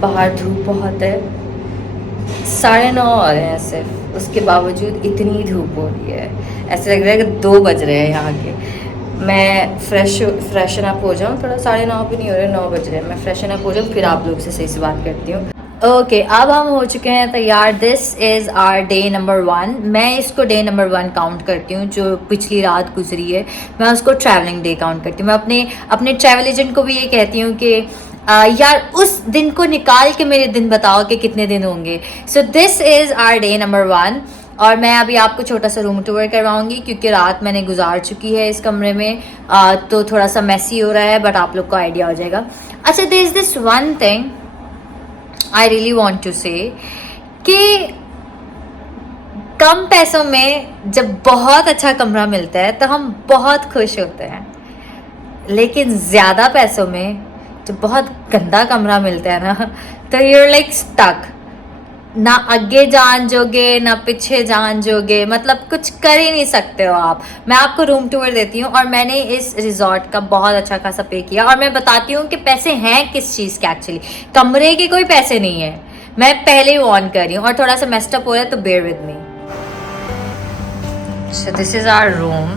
बाहर धूप बहुत है, 9:30 हो रहे हैं सिर्फ, उसके बावजूद इतनी धूप हो रही है, ऐसे लग रहा है कि 2 बज रहे हैं यहाँ के। मैं फ्रेशन अप हो जाऊँ थोड़ा, 9:30 भी नहीं हो रहे, 9 बज रहे हैं, मैं फ्रेशन अप हो जाऊँ फिर आप लोग से सही से बात करती हूँ। ओके अब हम हो चुके हैं तैयार। This is our day number 1। मैं इसको डे नंबर 1 काउंट करती हूँ, जो पिछली रात गुजरी है मैं उसको ट्रैवलिंग डे काउंट करती हूँ। मैं अपने ट्रैवल एजेंट को भी ये कहती हूँ कि यार उस दिन को निकाल के मेरे दिन बताओ कि कितने दिन होंगे। So this is our day number 1 और मैं अभी आपको छोटा सा रूम टूर करवाऊंगी क्योंकि रात मैंने गुजार चुकी है इस कमरे में, तो थोड़ा सा मैसी हो रहा है, बट आप लोग को आइडिया हो जाएगा। अच्छा, there is this one thing I really want to say कि कम पैसों में जब बहुत अच्छा कमरा मिलता है तो हम बहुत खुश होते हैं, लेकिन ज़्यादा पैसों में जब बहुत गंदा कमरा मिलता है ना तो यूर लाइक स्टक, ना आगे जान जोगे ना पीछे जान जोगे, मतलब कुछ कर ही नहीं सकते हो आप। मैं आपको रूम टूर देती हूँ और मैंने इस रिजॉर्ट का बहुत अच्छा खासा पे किया और मैं बताती हूँ कि पैसे हैं किस चीज़ के। एक्चुअली कमरे के कोई पैसे नहीं है, मैं पहले ही ऑन कर रही हूँ और थोड़ा सा मेस्ड अप हो रहा है तो bear with me. So this is our room.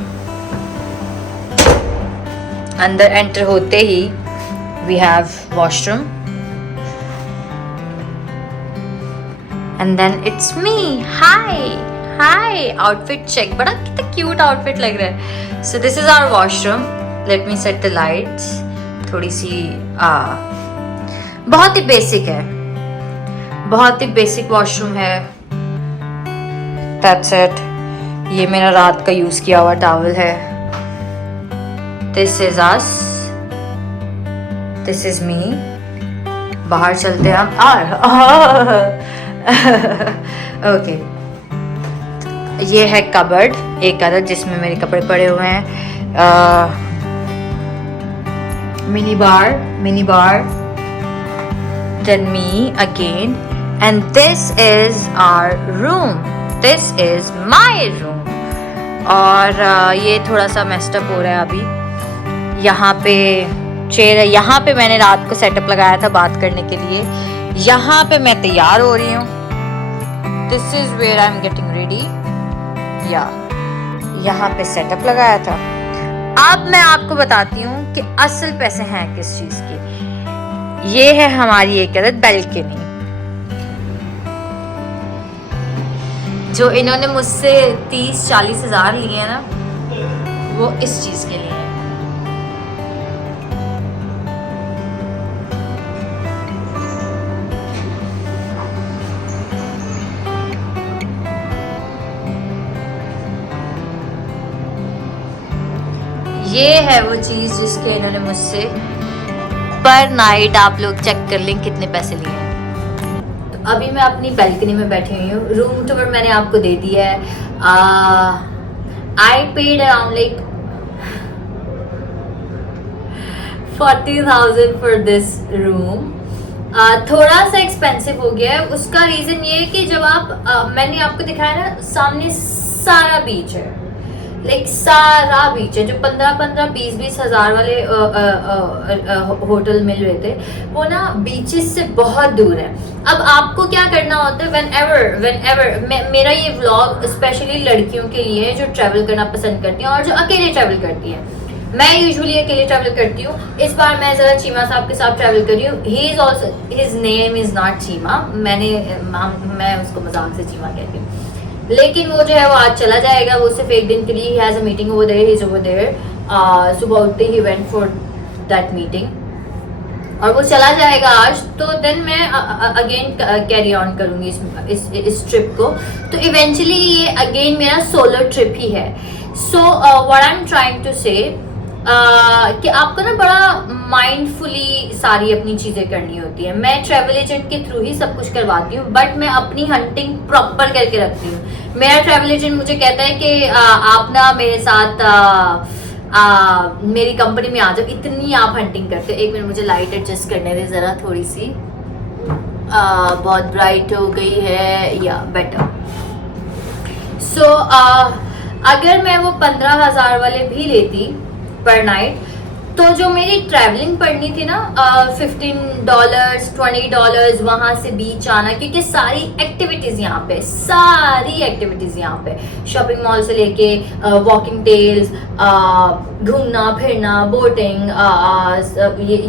अंदर एंटर होते ही we have washroom and then it's me. Hi outfit check, बड़ा कितना cute outfit लग रहा है। So this is our washroom. Let me set the lights. थोड़ी सी बहुत ही बेसिक है, बहुत ही बेसिक वॉशरूम है। That's it. ये मेरा रात का यूज किया हुआ टॉवल है। This is us. This is me. बाहर चलते हैं हम। ओके ये है कबर्ड, एक अदर जिसमें मेरे कपड़े पड़े हुए हैं। Mini bar then me again and this is our room, this is my room. और ये थोड़ा सा मेस्ड अप हो रहा है अभी। यहाँ पे चेयर है, यहाँ पे मैंने रात को सेटअप लगाया था बात करने के लिए। यहाँ पे मैं तैयार हो रही हूँ। This is where I am getting ready. या यहाँ पे सेटअप लगाया था। अब मैं आपको बताती हूँ कि असल पैसे हैं किस चीज के। ये है हमारी एक बैल्कनी जो इन्होंने मुझसे 30-40 हज़ार लिए हैं ना, वो इस चीज के लिए। ये है वो चीज़ जिसके इन्होंने मुझसे पर नाइट, आप लोग चेक कर लें कितने पैसे लिए हैं। तो अभी मैं अपनी बैल्कनी में बैठी हुई हूँ। रूम टूर मैंने आपको दे दिया है। I paid around like 40,000 for this room. थोड़ा सा एक्सपेंसिव हो गया है। उसका रीज़न ये है कि जब आप मैंने आपको दिखाया ना, सामने सारा बीच है, लाइक सारा बीच है। जो 15-20 हज़ार वाले होटल मिल रहे थे वो ना बीचेस से बहुत दूर है। अब आपको क्या करना होता है, व्हेनेवर मेरा ये व्लॉग स्पेशली लड़कियों के लिए है जो ट्रैवल करना पसंद करती हैं और जो अकेले ट्रैवल करती हैं। मैं यूजुअली अकेले ट्रैवल करती हूँ। इस बार मैं ज़रा चीमा साहब के साथ ट्रैवल कर रही हूँ। He is also, his name is not Cheema, मैं उसको मजाक से चीमा कहती हूँ, लेकिन वो जो है वो आज चला जाएगा। वो सिर्फ एक दिन के लिए, he has a meeting over there, he is over there. सुबह उठते ही वेंट फॉर दैट मीटिंग और वो चला जाएगा आज। तो देन मैं अगेन कैरी ऑन करूंगी इस ट्रिप को। तो इवेंचुअली ये अगेन मेरा सोलो ट्रिप ही है। So what I am trying to say कि आपको ना बड़ा माइंडफुली सारी अपनी चीज़ें करनी होती है। मैं ट्रैवल एजेंट के थ्रू ही सब कुछ करवाती हूँ, बट मैं अपनी हंटिंग प्रॉपर करके रखती हूँ। मेरा ट्रैवल एजेंट मुझे कहता है कि आप ना मेरे साथ मेरी कंपनी में आ जाओ, इतनी आप हंटिंग करते हो। एक मिनट मुझे लाइट एडजस्ट करने दे ज़रा, थोड़ी सी बहुत ब्राइट हो गई है या बेटर। सो अगर मैं वो 15,000 वाले भी लेती पर नाइट तो जो मेरी ट्रैवलिंग पड़नी थी ना, $15 $20 वहाँ से बीच आना, क्योंकि सारी एक्टिविटीज़ यहाँ पे, सारी एक्टिविटीज़ यहाँ पे, शॉपिंग मॉल से लेके वॉकिंग टेल्स, घूमना फिरना, बोटिंग,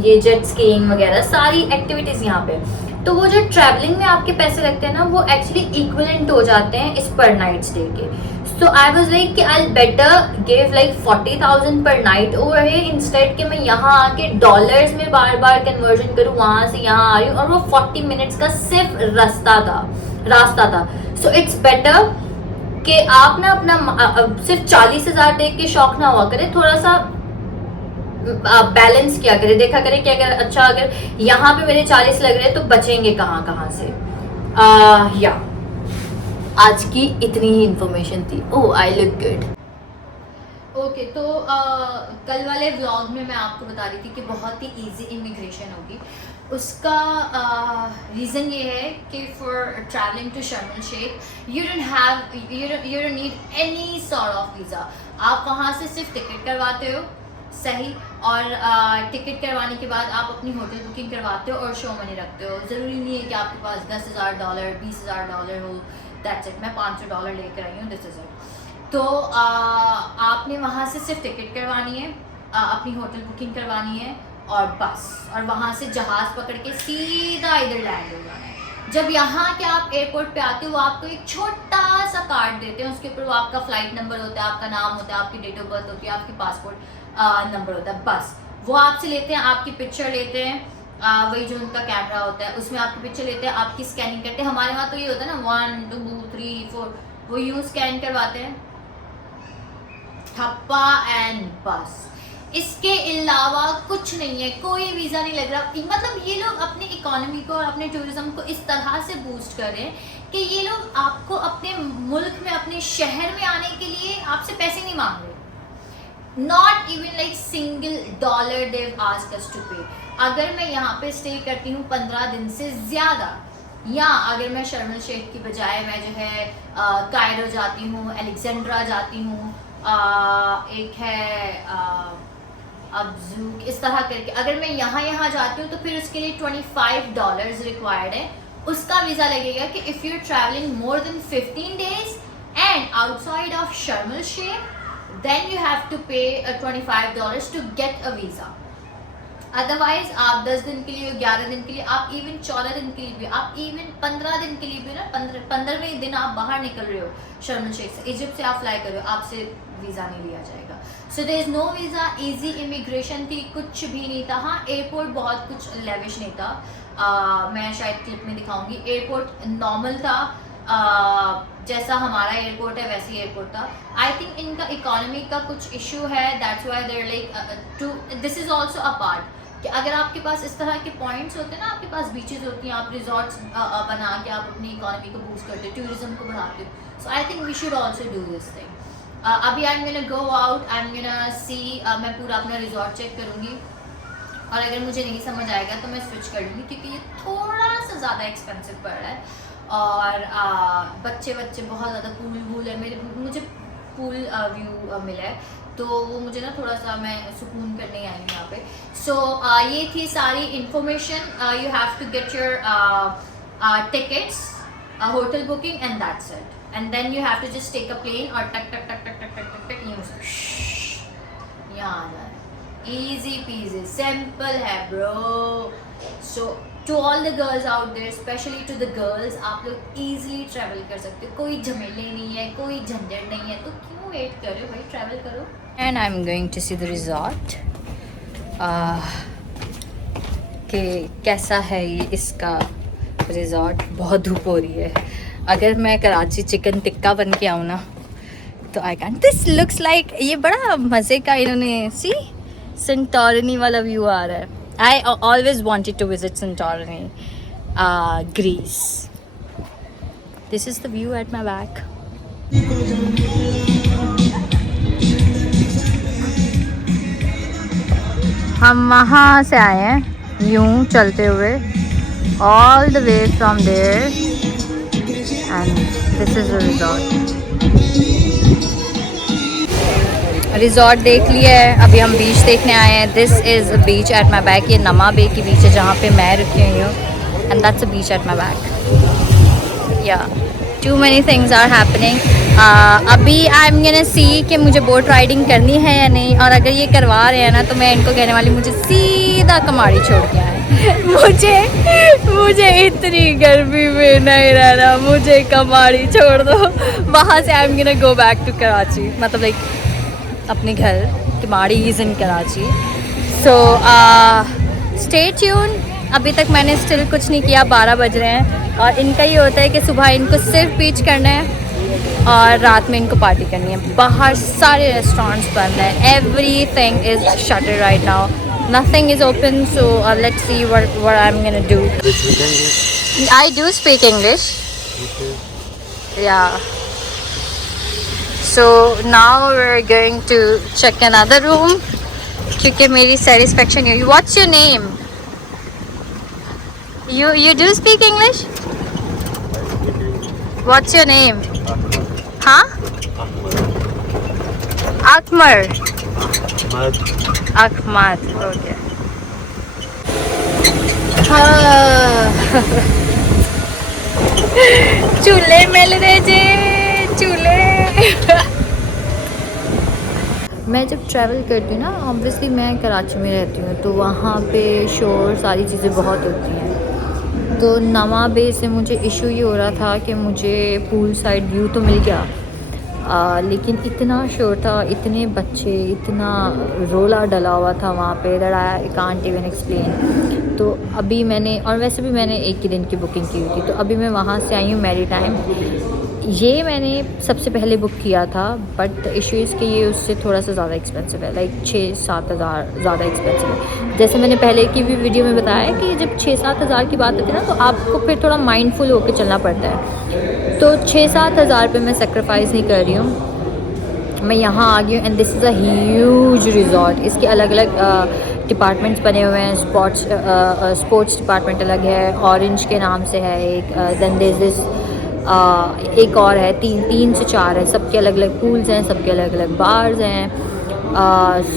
ये जेट स्कीइंग वगैरह, सारी एक्टिविटीज़ यहाँ पे। तो वो जो ट्रैवलिंग में आपके पैसे लगते हैं ना, वो एक्चुअली इक्विवेलेंट हो जाते हैं इस पर नाइट स्टे के। So I was like कि I'll better give like 40,000 per night over here instead कि मैं यहाँ आके डॉलर्स में बार बार कन्वर्जन करूँ, वहाँ से यहाँ आ रही हूँ, और वो 40 मिनट्स का सिर्फ रास्ता था। So it's better कि आप ना अपना सिर्फ 40,000 देख के शौक ना हुआ करे, थोड़ा सा बैलेंस किया करे, देखा करे कि अगर अच्छा, अगर यहाँ पे मेरे 40 लग रहे हैं तो बचेंगे कहाँ से। या आज की इतनी ही इंफॉर्मेशन थी। ओह आई लुक गुड। ओके, तो कल वाले व्लॉग में मैं आपको बता रही थी कि बहुत ही इजी इमिग्रेशन होगी। उसका रीज़न ये है कि for travelling to Sharm el Sheikh you don't need any sort of visa. आप वहाँ से सिर्फ टिकट करवाते हो, सही, और टिकट करवाने के बाद आप अपनी होटल बुकिंग करवाते हो और शो मनी रखते हो। ज़रूरी नहीं है कि आपके पास $10,000 $20,000 हो, दैट्स इट। मैं $500 लेकर आई हूँ, दिस इज इट। तो आपने वहाँ से सिर्फ टिकट करवानी है, अपनी होटल बुकिंग करवानी है, और बस, और वहाँ से जहाज़ पकड़ के सीधा इधर लैंड हो जाना है। जब यहाँ के आप एयरपोर्ट पे आते हो, वो आपको एक छोटा सा कार्ड देते हैं, उसके ऊपर वो आपका फ्लाइट नंबर होता है, आपका नाम होता है, आपकी डेट ऑफ बर्थ होती है, आपकी पासपोर्ट नंबर होता है, बस। वो आपसे लेते हैं, आपकी पिक्चर लेते हैं, वही जो उनका कैमरा होता है उसमें आपकी पिक्चर लेते हैं, आपकी स्कैनिंग करते हैं। हमारे वहाँ तो ये होता है ना 1 2 3 4, वो यूँ स्कैन करवाते हैं, ठप्पा, एंड बस। इसके अलावा कुछ नहीं है, कोई वीज़ा नहीं लग रहा। मतलब ये लोग अपनी इकोनॉमी को और अपने टूरिज्म को इस तरह से बूस्ट कर रहे हैं कि ये लोग आपको अपने मुल्क में, अपने शहर में आने के लिए आपसे पैसे नहीं मांग रहे। Not even like $1 they've asked us to pay। अगर मैं यहाँ पे स्टे करती हूँ 15 दिन से ज़्यादा, या अगर मैं शर्म एल शेख की बजाय मैं जो है कायरो जाती हूँ, अलेक्जेंड्रा जाती हूँ, एक है अब्जूक, इस तरह करके अगर मैं यहाँ जाती हूँ तो फिर उसके लिए $25 रिक्वायर्ड है। उसका वीज़ा लगेगा कि if you are travelling more than 15 days and outside of Sharm el Sheikh, then you have to pay $25 to get a visa। Otherwise आप 10 दिन के लिए, 11 दिन के लिए, आप इवन 14 दिन के लिए भी, आप इवन 15 दिन के लिए भी ना, 15वें दिन आप बाहर निकल रहे हो शर्म एल शेख से, इजिप्ट से आप फ्लाई कर रहे हो, आपसे वीज़ा नहीं लिया जाएगा। So there is no visa, easy immigration थी, कुछ भी नहीं था। हाँ, एयरपोर्ट बहुत कुछ लेविश नहीं था, मैं शायद क्लिप में दिखाऊंगी। एयरपोर्ट नॉर्मल था, जैसा हमारा एयरपोर्ट है वैसे एयरपोर्ट था। आई थिंक इनका इकोनॉमी का कुछ इशू है, that's why there like to, this is also a part कि अगर आपके पास इस तरह के पॉइंट्स होते हैं ना, आपके पास बीचेस होती हैं, आप रिजॉर्ट्स बना के आप अपनी इकोनॉमी को बूस्ट करते हो, टूरिज्म को बढ़ाते हो। So I think we should also do this thing. अभी I am gonna go out, I am gonna see, मैं पूरा अपना रिजॉर्ट चेक करूँगी, और अगर मुझे नहीं समझ आएगा तो मैं स्विच कर लूँगी, क्योंकि ये थोड़ा सा ज़्यादा एक्सपेंसिव पड़ रहा है। और बच्चे बहुत ज़्यादा पूल है, मुझे पूल व्यू मिला है, तो वो मुझे ना थोड़ा सा, मैं सुकून करने आई हूँ यहाँ पे। सो ये थी सारी information. You have to get your tickets, hotel booking, and that's it, and then you have to just take a plane और टक टक टक टक टक टक टक टक यूँ से यहाँ आ जाए। ईजी पीजी, सिंपल है bro. So to all the girls out there, specially to the girls, आप लोग ईजिली ट्रैवल कर सकते हो, कोई झमेले नहीं है, कोई झंझट नहीं है, तो क्यों वेट कर रहे हो भाई, ट्रैवल करो। And I am going to see the resort कि कैसा है ये इसका रिजॉर्ट। बहुत धूप हो रही है। अगर मैं कराची चिकन टिक्का बन के आऊँ ना तो I can, this looks like, ये बड़ा मज़े का इन्होंने, सी सेंटोरिनी वाला व्यू आ रहा है। I always wanted to visit Santorini, Greece. This is the view at my back. हम वहाँ से आए हैं यूं चलते हुए, all the way from there, and this is the resort. Resort देख लिया है, अभी हम बीच देखने आए हैं। This is beach at my back, ये नमा बे की बीच है जहाँ पे मैं रुकी हुई हूँ, and that's a beach at my back. या too many things are happening. अभी आई एम गोना सी कि मुझे बोट राइडिंग करनी है या नहीं, और अगर ये करवा रहे हैं ना तो मैं इनको कहने वाली मुझे सीधा कमाड़ी छोड़ के आए। मुझे इतनी गर्मी में नहीं रहना, मुझे कमाड़ी छोड़ दो। वहाँ से I am gonna go back to Karachi, मतलब लाइक अपने घर, Keamari is in Karachi. So stay tune. अभी तक मैंने स्टिल कुछ नहीं किया, 12 बज रहे हैं, और इनका ये होता है कि सुबह इनको सिर्फ बीच करना है और रात में इनको पार्टी करनी है। बाहर सारे रेस्टोरेंट्स बंद हैं, everything is shutter right now, nothing is open, so let's see what I'm gonna do. I do speak English. Yeah. So now we're going to check another room क्योंकि मेरी satisfaction है। What's your name? You do speak English? What's your name? हाँ? Akmar. Ahmad. Okay. चूल्हे मिल रहे जे, चूल्हे। मैं जब travel करती हूँ ना, ऑब्वियसली मैं कराची में रहती हूँ, तो वहाँ पे शोर सारी चीज़ें बहुत होती हैं। तो नमा बे से मुझे इशू ये हो रहा था कि मुझे पूल साइड व्यू तो मिल गया, लेकिन इतना शोर था, इतने बच्चे, इतना रोला डला हुआ था वहाँ पे, that I can't even explain. तो अभी मैंने, और वैसे भी मैंने एक ही दिन की बुकिंग की हुई थी, तो अभी मैं वहाँ से आई हूँ मैरीटाइम। ये मैंने सबसे पहले बुक किया था, बट इशू इज़ कि ये उससे थोड़ा सा ज़्यादा एक्सपेंसिव है, लाइक 6-7 हज़ार ज़्यादा एक्सपेंसिव है। जैसे मैंने पहले की भी वीडियो में बताया कि जब 6-7 हज़ार की बात होती है ना, तो आपको फिर थोड़ा माइंडफुल होकर चलना पड़ता है। तो 6-7 हज़ार पे मैं सेक्रीफाइस नहीं कर रही हूँ। मैं यहाँ आ गई हूँ, and this is a huge resort. इसके अलग अलग डिपार्टमेंट्स बने हुए हैं। स्पोर्ट्स डिपार्टमेंट अलग है, ऑरेंज के नाम से है एक, देन देयर दिस एक और है, 3 से 4 है, सबके अलग अलग पूल्स हैं, सबके अलग अलग बार्स हैं।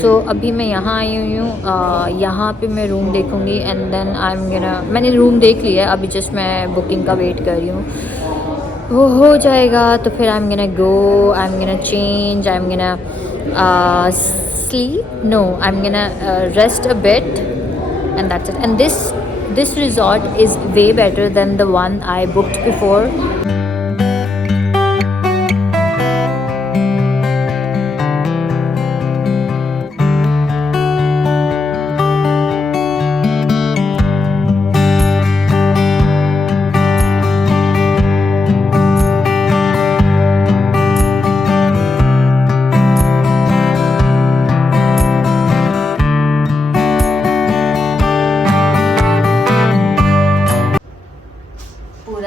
सो अभी मैं यहाँ आई हुई हूँ, यहाँ पे मैं रूम देखूँगी, and then I am gonna, मैंने रूम देख लिया है, अभी जस्ट मैं बुकिंग का वेट कर रही हूँ। वो हो जाएगा तो फिर आई am gonna go, I am gonna change, I am gonna sleep, no, I'm gonna rest a bit, and that's it. And this resort is way better than the one I booked before.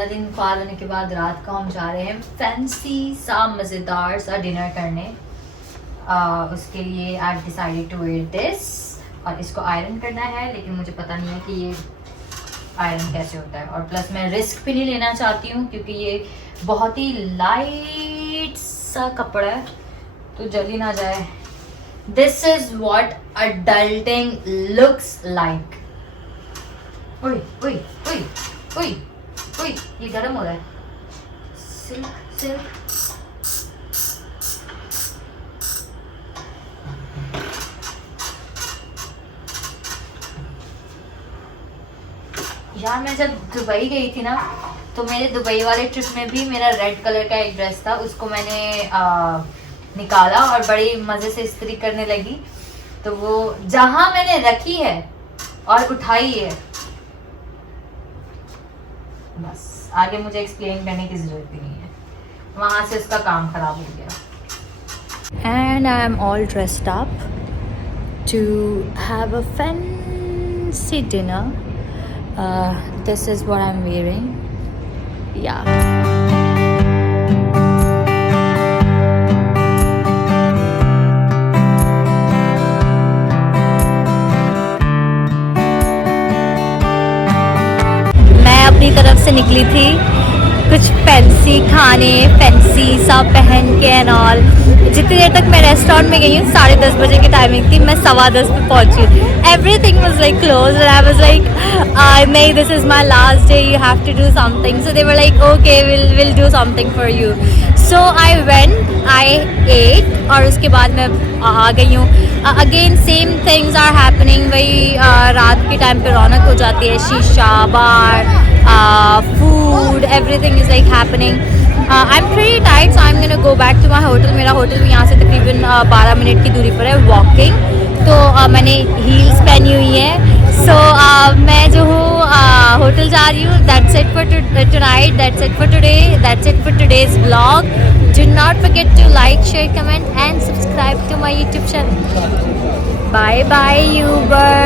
दिन पार होने के बाद रात को हम जा रहे हैं फैंसी सा मज़ेदार सा डिनर करने। उसके लिए I decided to wear this, और इसको आयरन करना है, लेकिन मुझे पता नहीं है कि ये आयरन कैसे होता है, और प्लस मैं रिस्क भी नहीं लेना चाहती हूँ क्योंकि ये बहुत ही लाइट सा कपड़ा है तो जल ही ना जाए। This is what adulting looks like. ओए ओए ओए ओए ओए, ये गर्म हो रहा है। सिल्क सिल्क यार, मैं जब दुबई गई थी ना, तो मेरे दुबई वाले ट्रिप में भी मेरा रेड कलर का एक ड्रेस था, उसको मैंने निकाला और बड़ी मज़े से इस्त्री करने लगी, तो वो जहां मैंने रखी है और उठाई है, बस आगे मुझे एक्सप्लेन करने की ज़रूरत भी नहीं है, वहाँ से उसका काम ख़राब हो गया। And I am all dressed up to have a fancy dinner. This is what I am wearing. या अपनी तरफ से निकली थी कुछ फैंसी खाने, फैंसी सा पहन के एंड ऑल। जितनी देर तक मैं रेस्टोरेंट में गई हूँ 10:30 बजे की टाइमिंग थी, मैं 10:15 पे पहुँची। Everything was like close and I was like नहीं, this is my last day, you have to do something. So they were like okay, will do something for you. So I went, I ate और उसके बाद मैं आ गई हूँ। Again same things are happening. वही रात के टाइम पे रौनक हो जाती है, shisha bar, food, everything is like happening. I am pretty tight, so I am gonna go back to my hotel. मेरा होटल भी यहाँ से तकरीबन 12 मिनट की दूरी पर है वॉकिंग। तो मैंने हील्स पहनी हुई है। सो मैं जो हूँ होटल जा रही हूँ। That's it for tonight, that's it for today, that's it for today's vlog. Do not forget to like, share, comment and subscribe to my YouTube channel. Bye bye Uber.